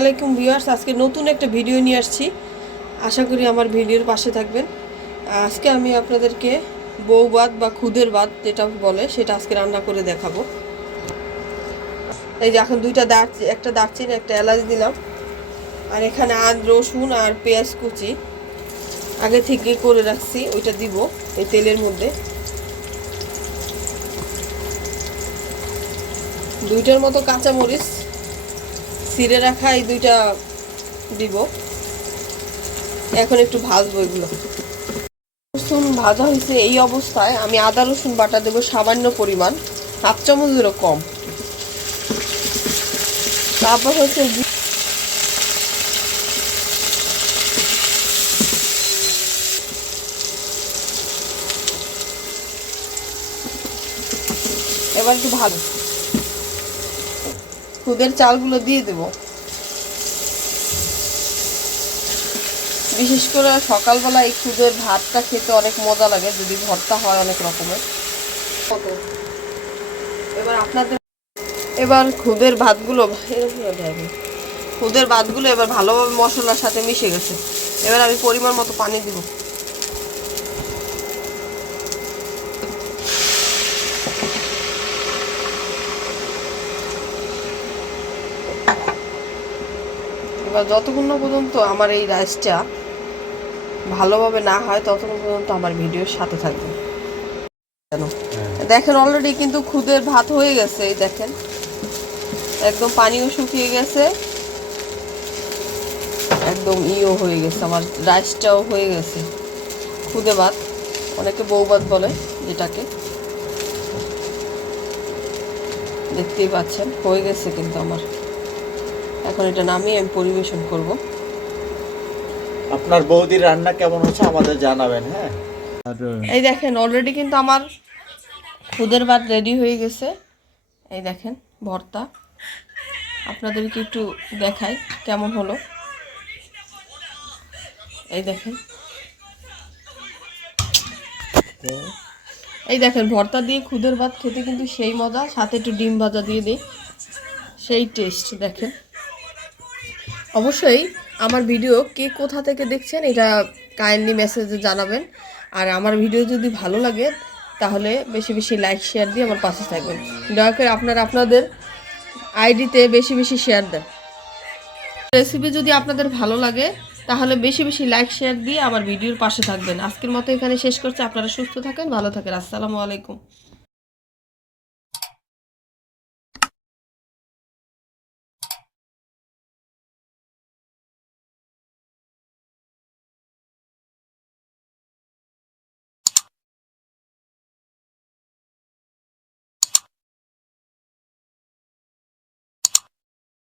আলাইকুম ভিউয়ার্স, আজকে নতুন একটা ভিডিও নিয়ে আসছি। আশা করি আমার ভিডিওর পাশে থাকবেন। আজকে আমি আপনাদেরকে বউ ভাত বা খুদের ভাত যেটা বলে সেটা আজকে রান্না করে দেখাবো। এই যে এখন একটা দারচিনি একটা এলাচ দিলাম, আর এখানে রসুন আর পেঁয়াজ কুচি আগে থেকে করে রাখছি, ওইটা দিব এই তেলের মধ্যে। দুইটার মতো কাঁচামরিচ ছিঁড়ে রাখা এই দুইটা দিব। এখন একটু ভাজবো এগুলো। রসুন ভাজা হয়েছে, এই অবস্থায় আমি আদা রসুন বাটা দেবো সামান্য পরিমাণ, হাফ চামচেরও কম। তারপর হচ্ছে এবার একটু ভালো খুদের চালগুলো দিয়ে দেব। বিশেষ করে সকালবেলা এই খুদের ভাতটা খেতে অনেক মজা লাগে যদি ভর্তা হয় অনেক রকমের। এবার খুদের ভাতগুলো এবার ভালোভাবে মশলার সাথে মিশে গেছে। এবার আমি পরিমাণ মতো পানি দিব। এবার যতক্ষণ না পর্যন্ত আমার এই রাইসটা ভালোভাবে না হয় ততক্ষণ পর্যন্ত আমার ভিডিওর সাথে থাকবে। দেখেন অলরেডি কিন্তু খুদের ভাত হয়ে গেছে, এই দেখেন একদম পানিও শুকিয়ে গেছে, একদম হয়ে গেছে, আমার রাইসটাও হয়ে গেছে। খুদে ভাত, অনেকে বউ ভাত বলে যেটাকে, দেখতেই পাচ্ছেন হয়ে গেছে কিন্তু আমার। এখন এটা নামিয়ে আমি পরিবেশন করব। আপনার বৌদির রান্না কেমন হচ্ছে আমাদের জানাবেন। হ্যাঁ, এই দেখেন অলরেডি কিন্তু আমার খুদের ভাত রেডি হয়ে গেছে। এই দেখেন ভর্তা, আপনাদেরকে একটু দেখাই কেমন হলো। এই দেখেন, ভর্তা দিয়ে খুদের ভাত খেতে কিন্তু সেই মজা, সাথে একটু ডিম ভাজা দিয়ে দিই, সেই টেস্ট। দেখেন অবশ্যই আমার ভিডিও কে কোথা থেকে দেখছেন এটা কাইন্ডলি মেসেজে জানাবেন। আর আমার ভিডিও যদি ভালো লাগে তাহলে বেশি বেশি লাইক শেয়ার দিয়ে আমার পাশে থাকবেন। দয়া করে আপনাদের আইডিতে বেশি বেশি শেয়ার দেন। রেসিপি যদি আপনাদের ভালো লাগে তাহলে বেশি বেশি লাইক শেয়ার দিয়ে আমার ভিডিওর পাশে থাকবেন। আজকের মতো এখানে শেষ করছি। আপনারা সুস্থ থাকেন, ভালো থাকেন। আসসালামু আলাইকুম।